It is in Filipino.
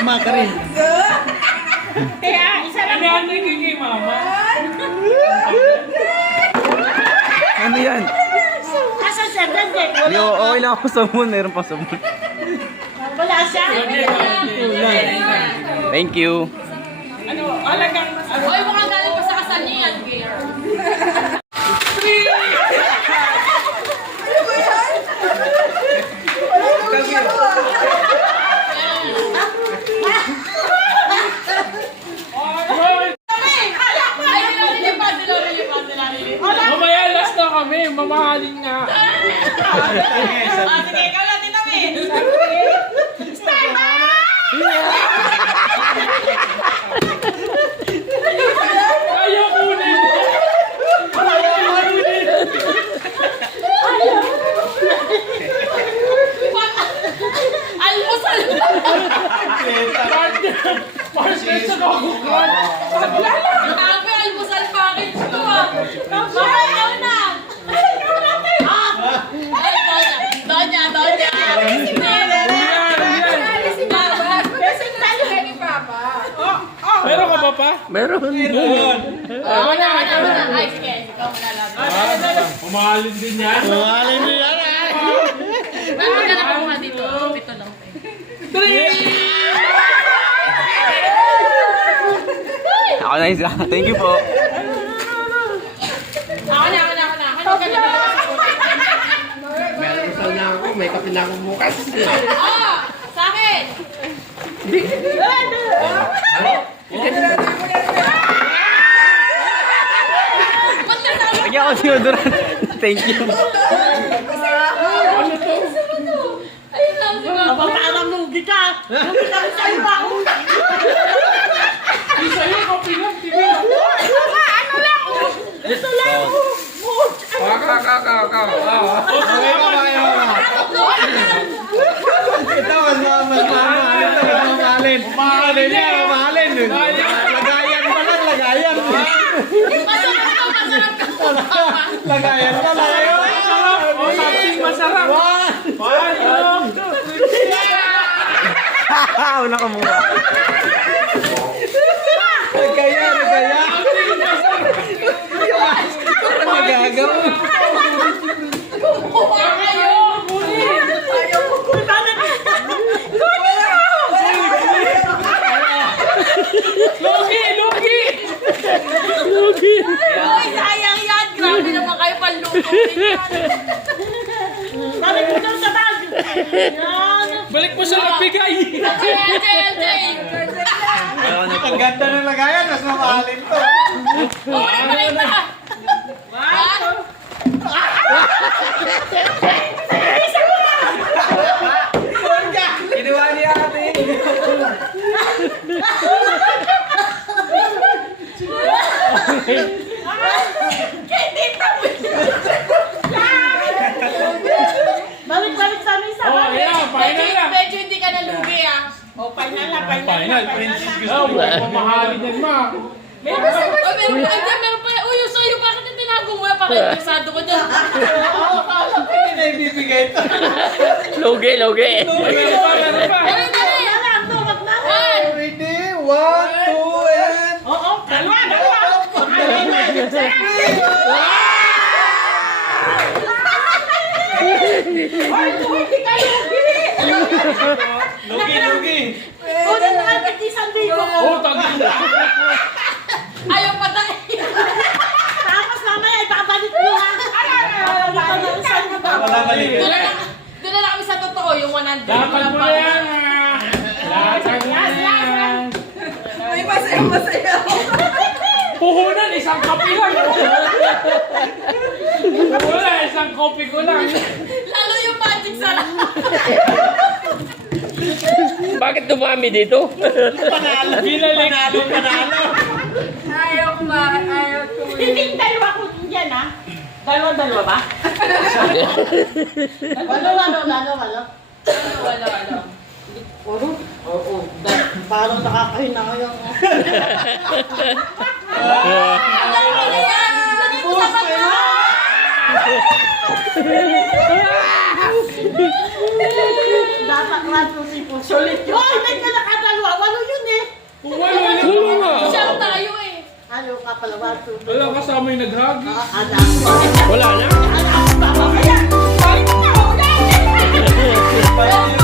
Makarin. Kaya, isa lang. Ano kay mama? Ano yan? Asa siya? Ganda. Yo, okay lang ako sa moon. Meron pa sa moon. Wala siya. Thank you. Ano, alagang... Hoy, mukhang galing pa sa kasal niya yan, girl. Ay, nililipad. Mamaya last na kami, mamahalin nga. Sige, ikaw natin namin. Ayaw kunin! Almusal. Partner sa kakukuhan! Grabe, almusal package to ah. Bakit ikaw na? Ay, Donya. Meron ka ba pa? Meron. Ako na. Ay, sige, ikaw muna lang. Mamahalin din yan. Mahalin mo yan. Bakit ka nakuha dito? Pito lang. Ako na isa. Thank you po. Ako na. Ano ka na? Meron sa na ako, may kape na akong bukas. Sa akin. Lagyan ako deodorant. Thank you. Ayun lang, diba? Abang parang lugi ka. Lugi ka rin sa'yo ba? Isa yun, kape lang, tibi. Ito lang. Ito, mas mahalin to, mas mahalin. Mahalin niya, mahalin. Lagayan pa lang, lagayan. Masarap ka. Lagayan pa lang. Masarap! O, something masarap! One, two, Wala ka mukha. Lagayan. Nagagaw. Kayo. Lugi! Uy, sayang yan. Grabe naman kayo panluto. Balik mo daw sa bag. Yan. Balik mo sa nagbigay! LJ. Ang ganda ng lagayan, mas mamahalin to. Balik na. Ginawa ni ate. Balik sa amin sa Oh, bag. yeah, final na! Medyo hindi ka nalugi ah. O, final na. Final, princess gusto mo. Mamahalin yan, ma. Meron pa. Uy, yung sa'yo, bakit yung tinago mo? Parang interesado ko dyan. Hindi na ibibigay to. Loge. Meron pa! Dali. Ready? 1, 2, and... Oo, dalawa. Hindi kayo. Lugi. Kunin na natin isang bigo ko. Oh, tagin! Ayaw pa tayo. Tapos mamaya ibabalik mo ha. Saan mo ba? Wala balik. Doon na lang kami sa totoo, yung 100. Dapat mo na yan, ma! Dapat mo na yan! May masayaw. Puhunan, isang kape lang! Wala, isang kopi ko lang! Lalo yung magic sarap. Bakit dumami dito? Panalo! Ayaw ko. Hindi dalawa ko dyan ha. Dalawa ba? Walo. Wala. Oo. Parang nakakahinang ngayon. Dapat nga po si po. Sulit yun. Ay, may ka nakadalawa. Wala nga. Siya tayo eh. Ano ka pala, 1, 2, 3. Wala kasama yung naghagi. Anak ko. Wala na. Anak ko, baba. Ayan. Ay, no, dahil.